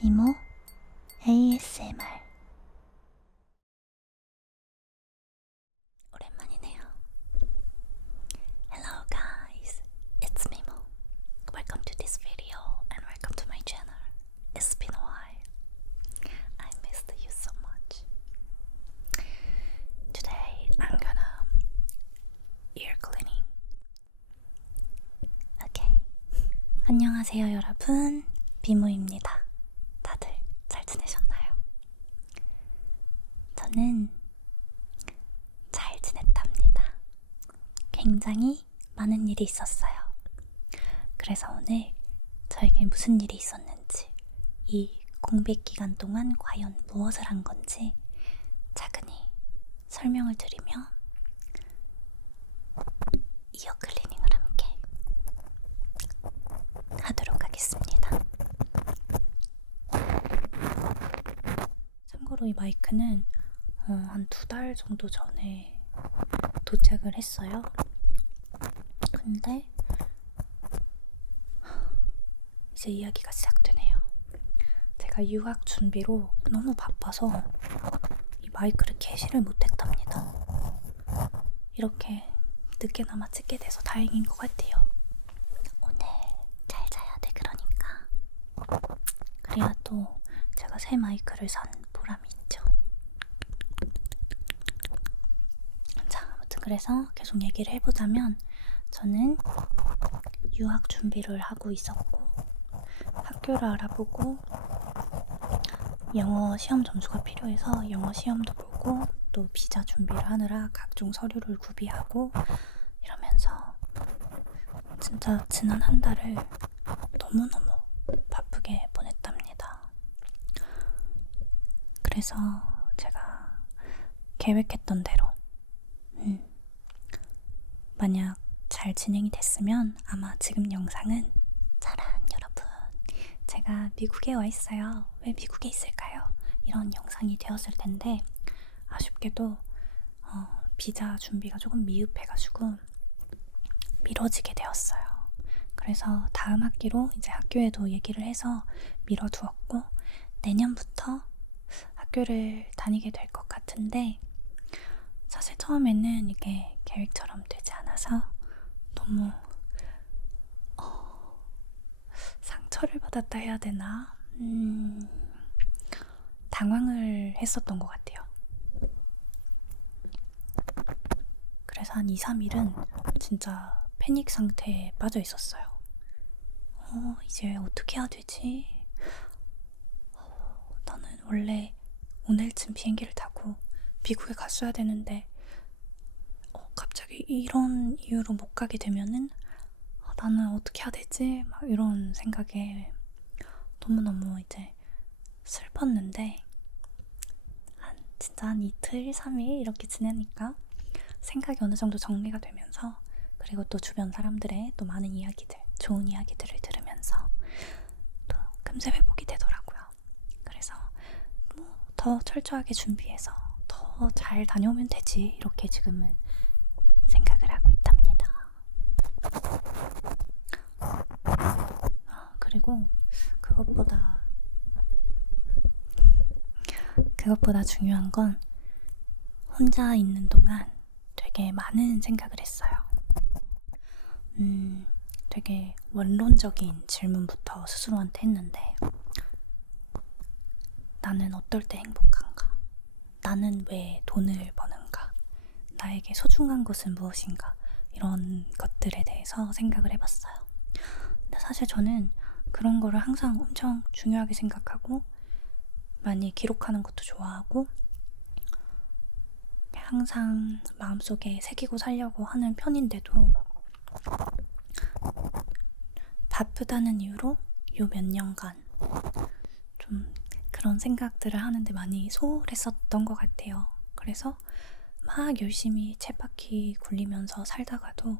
비모 ASMR. 오랜만이네요. Hello guys, it's Mimo. Welcome to this video and welcome to my channel. It's been a while. I missed you so much. Today I'm gonna ear cleaning. Okay. 안녕하세요 여러분, 비모입니다. 다들 잘 지내셨나요? 저는 잘 지냈답니다. 굉장히 많은 일이 있었어요. 그래서 오늘 저에게 무슨 일이 있었는지, 이 공백 기간 동안 과연 무엇을 한 건지 차근히 설명을 드리며 이어 클리닝을 함께 하도록 하겠습니다. 참고로 이 마이크는 한 2달 정도 전에 도착을 했어요. 근데 이제 이야기가 시작되네요. 제가 유학 준비로 너무 바빠서 이 마이크를 개시를 못했답니다. 이렇게 늦게나마 찍게 돼서 다행인 것 같아요. 오늘 잘 자야 돼, 그러니까. 그래야 또 제가 새 마이크를 산 보람이 있죠. 자, 아무튼 그래서 계속 얘기를 해보자면, 저는 유학 준비를 하고 있었고, 학교를 알아보고, 영어 시험 점수가 필요해서 영어 시험도 보고, 또 비자 준비를 하느라 각종 서류를 구비하고 이러면서 진짜 지난 한 달을 너무너무 바쁘게 보냈답니다. 그래서 제가 계획했던 대로 만약 잘 진행이 됐으면 아마 지금 영상은 짜란 여러분, 제가 미국에 와 있어요. 왜 미국에 있을까요? 이런 영상이 되었을 텐데, 아쉽게도 비자 준비가 조금 미흡해가지고 미뤄지게 되었어요. 그래서 다음 학기로 이제 학교에도 얘기를 해서 미뤄두었고, 내년부터 학교를 다니게 될 것 같은데, 사실 처음에는 이게 계획처럼 되지 않아서 너무 상처를 받았다 해야 되나? 당황을 했었던 것 같아요. 그래서 한 2, 3일은 진짜 패닉 상태에 빠져 있었어요. 이제 어떻게 해야 되지? 나는 원래 오늘쯤 비행기를 타고 미국에 갔어야 되는데 갑자기 이런 이유로 못 가게 되면은 나는 어떻게 해야 되지? 막 이런 생각에 너무너무 이제 슬펐는데, 진짜 한 이틀, 3일 이렇게 지내니까 생각이 어느 정도 정리가 되면서, 그리고 또 주변 사람들의 또 많은 이야기들, 좋은 이야기들을 들으면서 또 금세 회복이 되더라고요. 그래서 더 철저하게 준비해서 더 잘 다녀오면 되지, 이렇게 지금은 생각을 하고 있답니다. 그리고 그것보다 중요한 건, 혼자 있는 동안 되게 많은 생각을 했어요. 되게 원론적인 질문부터 스스로한테 했는데, 나는 어떨 때 행복한가? 나는 왜 돈을 버는가? 나에게 소중한 것은 무엇인가? 이런 것들에 대해서 생각을 해봤어요. 근데 사실 저는 그런 거를 항상 엄청 중요하게 생각하고 많이 기록하는 것도 좋아하고 항상 마음속에 새기고 살려고 하는 편인데도, 바쁘다는 이유로 요 몇 년간 좀 그런 생각들을 하는데 많이 소홀했었던 것 같아요. 그래서 막 열심히 쳇바퀴 굴리면서 살다가도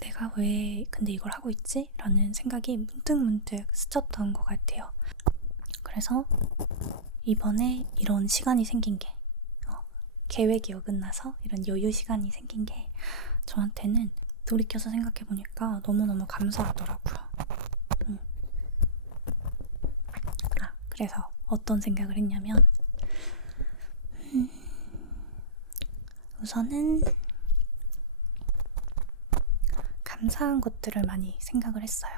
내가 왜 근데 이걸 하고 있지? 라는 생각이 문득문득 스쳤던 것 같아요. 그래서 이번에 이런 시간이 생긴 게, 계획이 어긋나서 이런 여유 시간이 생긴 게 저한테는 돌이켜서 생각해보니까 너무너무 감사하더라고요. 그래서 어떤 생각을 했냐면 우선은 감사한 것들을 많이 생각을 했어요.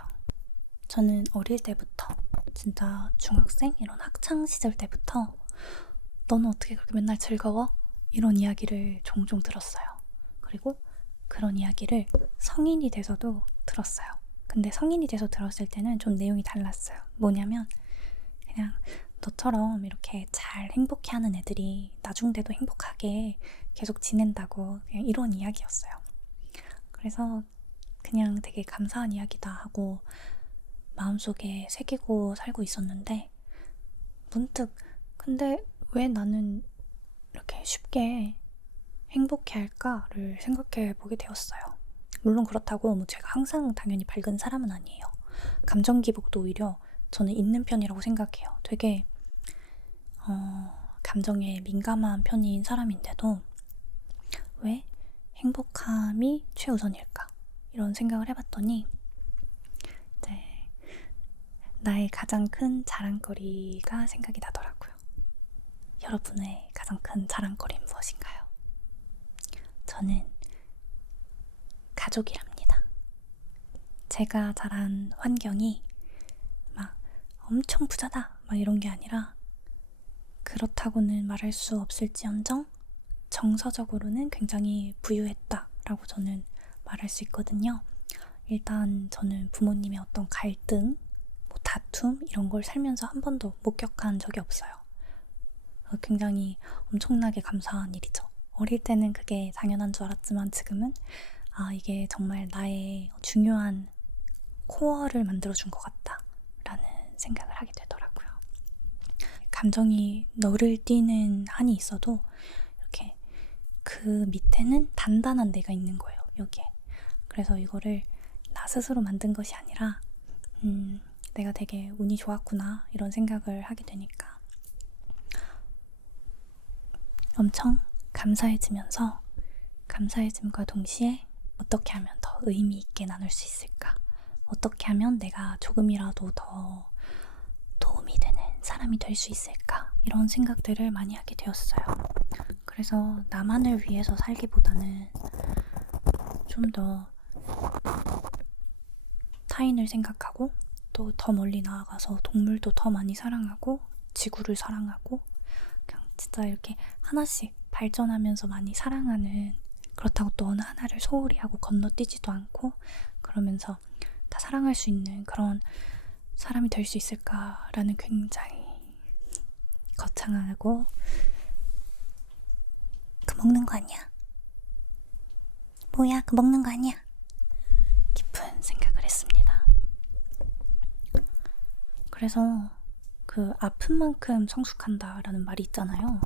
저는 어릴 때부터 진짜 중학생 이런 학창 시절 때부터 너는 어떻게 그렇게 맨날 즐거워? 이런 이야기를 종종 들었어요. 그리고 그런 이야기를 성인이 돼서도 들었어요. 근데 성인이 돼서 들었을 때는 좀 내용이 달랐어요. 뭐냐면 그냥 너처럼 이렇게 잘 행복해하는 애들이 나중 돼도 행복하게 계속 지낸다고 그냥 이런 이야기였어요. 그래서 그냥 되게 감사한 이야기다 하고 마음속에 새기고 살고 있었는데 문득 근데 왜 나는 이렇게 쉽게 행복해할까를 생각해 보게 되었어요. 물론 그렇다고 뭐 제가 항상 당연히 밝은 사람은 아니에요. 감정 기복도 오히려 저는 있는 편이라고 생각해요. 되게 감정에 민감한 편인 사람인데도 왜 행복함이 최우선일까? 이런 생각을 해봤더니 이제 나의 가장 큰 자랑거리가 생각이 나더라고요. 여러분의 가장 큰 자랑거리는 무엇인가요? 저는 가족이랍니다. 제가 자란 환경이 막 엄청 부자다 막 이런 게 아니라 그렇다고는 말할 수 없을지언정 정서적으로는 굉장히 부유했다라고 저는 말할 수 있거든요. 일단 저는 부모님의 어떤 갈등, 뭐 다툼 이런 걸 살면서 한 번도 목격한 적이 없어요. 굉장히 엄청나게 감사한 일이죠. 어릴 때는 그게 당연한 줄 알았지만 지금은 이게 정말 나의 중요한 코어를 만들어준 것 같다라는 생각을 하게 되더라고요. 감정이 너를 띄는 한이 있어도 이렇게 그 밑에는 단단한 내가 있는 거예요, 여기에. 그래서 이거를 나 스스로 만든 것이 아니라 내가 되게 운이 좋았구나 이런 생각을 하게 되니까 엄청 감사해지면서 감사해짐과 동시에 어떻게 하면 더 의미 있게 나눌 수 있을까? 어떻게 하면 내가 조금이라도 더 도움이 되는 사람이 될 수 있을까? 이런 생각들을 많이 하게 되었어요. 그래서 나만을 위해서 살기보다는 좀 더 타인을 생각하고 또 더 멀리 나아가서 동물도 더 많이 사랑하고 지구를 사랑하고 그냥 진짜 이렇게 하나씩 발전하면서 많이 사랑하는, 그렇다고 또 어느 하나를 소홀히 하고 건너뛰지도 않고 그러면서 다 사랑할 수 있는 그런 사람이 될 수 있을까라는 굉장히 거창하고 그 먹는 거 아니야? 뭐야, 그 먹는 거 아니야? 깊은 생각을 했습니다. 그래서 그 아픈 만큼 성숙한다라는 말이 있잖아요.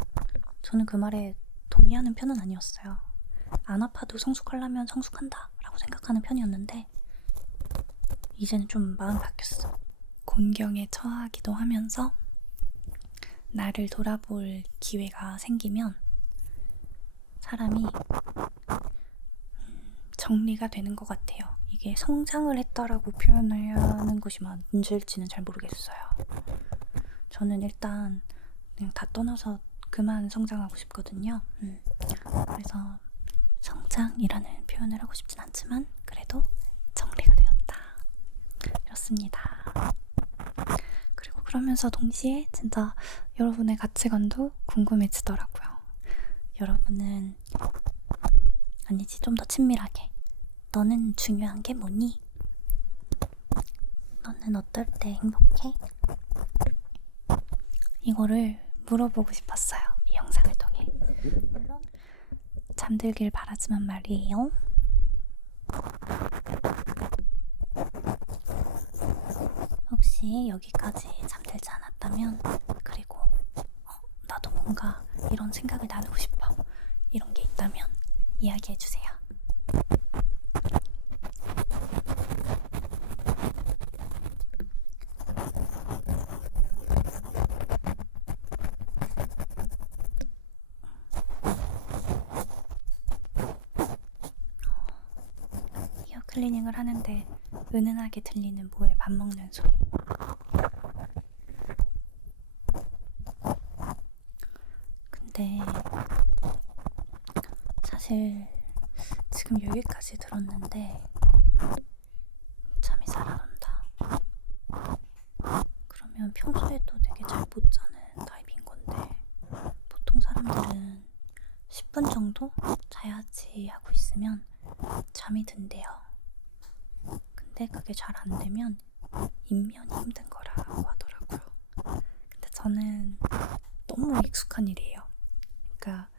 저는 그 말에 동의하는 편은 아니었어요. 안 아파도 성숙하려면 성숙한다 라고 생각하는 편이었는데 이제는 좀 마음이 바뀌었어. 곤경에 처하기도 하면서 나를 돌아볼 기회가 생기면 사람이 정리가 되는 것 같아요. 이게 성장을 했다라고 표현해야 하는 것이 맞을지는 잘 모르겠어요. 저는 일단 그냥 다 떠나서 그만 성장하고 싶거든요. 그래서 성장이라는 표현을 하고 싶진 않지만 그래도 정리가 되었다. 이렇습니다. 그리고 그러면서 동시에 진짜 여러분의 가치관도 궁금해지더라고요. 여러분은 아니지, 좀 더 친밀하게 너는 중요한 게 뭐니? 너는 어떨 때 행복해? 이거를 물어보고 싶었어요. 이 영상을 통해. 물론 잠들길 바라지만 말이에요. 혹시 여기까지 잠들지 않았다면, 그리고 나도 뭔가 이런 생각을 나누고 싶어, 이런 게 있다면 이야기해주세요. 이어 클리닝을 하는데 은은하게 들리는 모의 밥 먹는 소리. 근데 사실 지금 여기까지 들었는데 잠이 잘 안 온다. 그러면 평소에도 되게 잘 못 자는 타입인 건데 보통 사람들은 10분 정도 자야지 하고 있으면 잠이 든대요. 근데 그게 잘 안 되면 입면이 힘든 거라고 하더라고요. 근데 저는 너무 익숙한 일이에요. 그러니까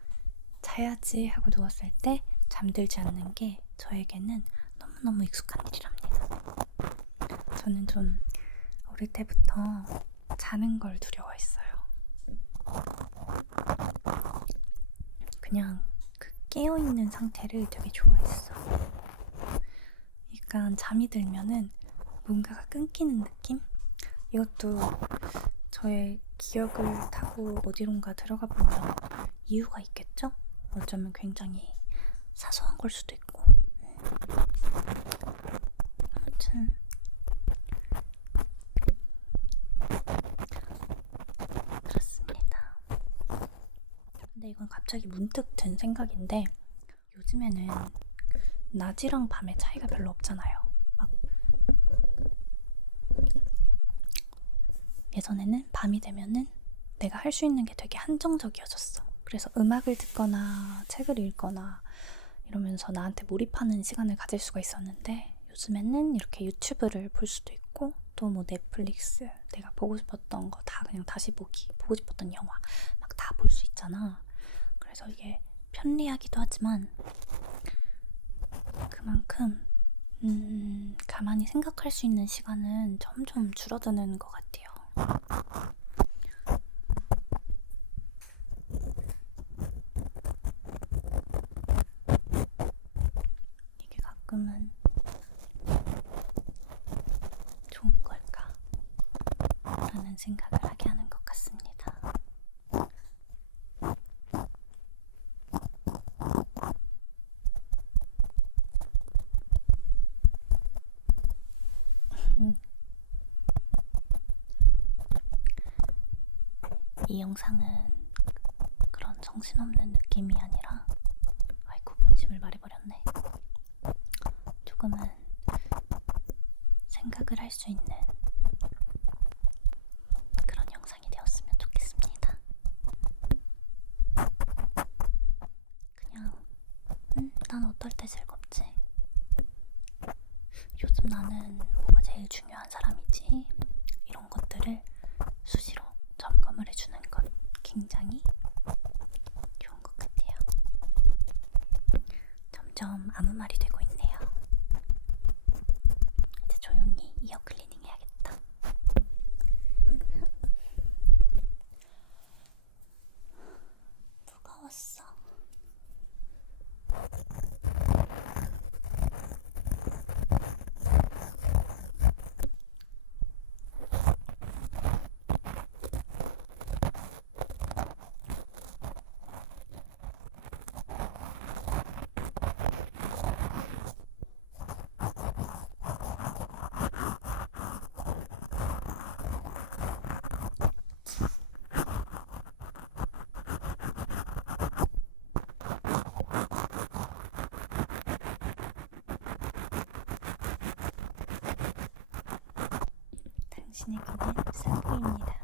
자야지 하고 누웠을 때 잠들지 않는 게 저에게는 너무너무 익숙한 일이랍니다. 저는 좀 어릴 때부터 자는 걸 두려워했어요. 그냥 그 깨어있는 상태를 되게 좋아했어. 약간 잠이 들면은 뭔가가 끊기는 느낌? 이것도 저의 기억을 타고 어디론가 들어가 보면 이유가 있겠죠? 어쩌면 굉장히 사소한 걸 수도 있고. 아무튼 그렇습니다. 근데 이건 갑자기 문득 든 생각인데 요즘에는 낮이랑 밤의 차이가 별로 없잖아요. 막 예전에는 밤이 되면은 내가 할 수 있는 게 되게 한정적이어졌어. 그래서 음악을 듣거나 책을 읽거나 이러면서 나한테 몰입하는 시간을 가질 수가 있었는데 요즘에는 이렇게 유튜브를 볼 수도 있고 또 뭐 넷플릭스 내가 보고 싶었던 거 다 그냥 다시 보기, 보고 싶었던 영화 막 다 볼 수 있잖아. 그래서 이게 편리하기도 하지만 그만큼 가만히 생각할 수 있는 시간은 점점 줄어드는 것 같아요. 이게 가끔은 좋은 걸까? 라는 생각을 하게 하는 것 같습니다. 이 영상은 그런 정신없는 느낌이 아니라 아이고 본심을 말해버렸네. 조금은 생각을 할 수 있는 그런 영상이 되었으면 좋겠습니다. 그냥 난 어떨 때 즐겁지? 요즘 나는 뭐가 제일 중요한 사람이지? 이런 것들을 수시로 점검을 해주는 것 굉장히 좋은 것 같아요. 점점 아무 말이 되고 있네요. 이제 조용히 이어 클리닝 해야겠다. 무거웠어. 당신에게는 사부입니다.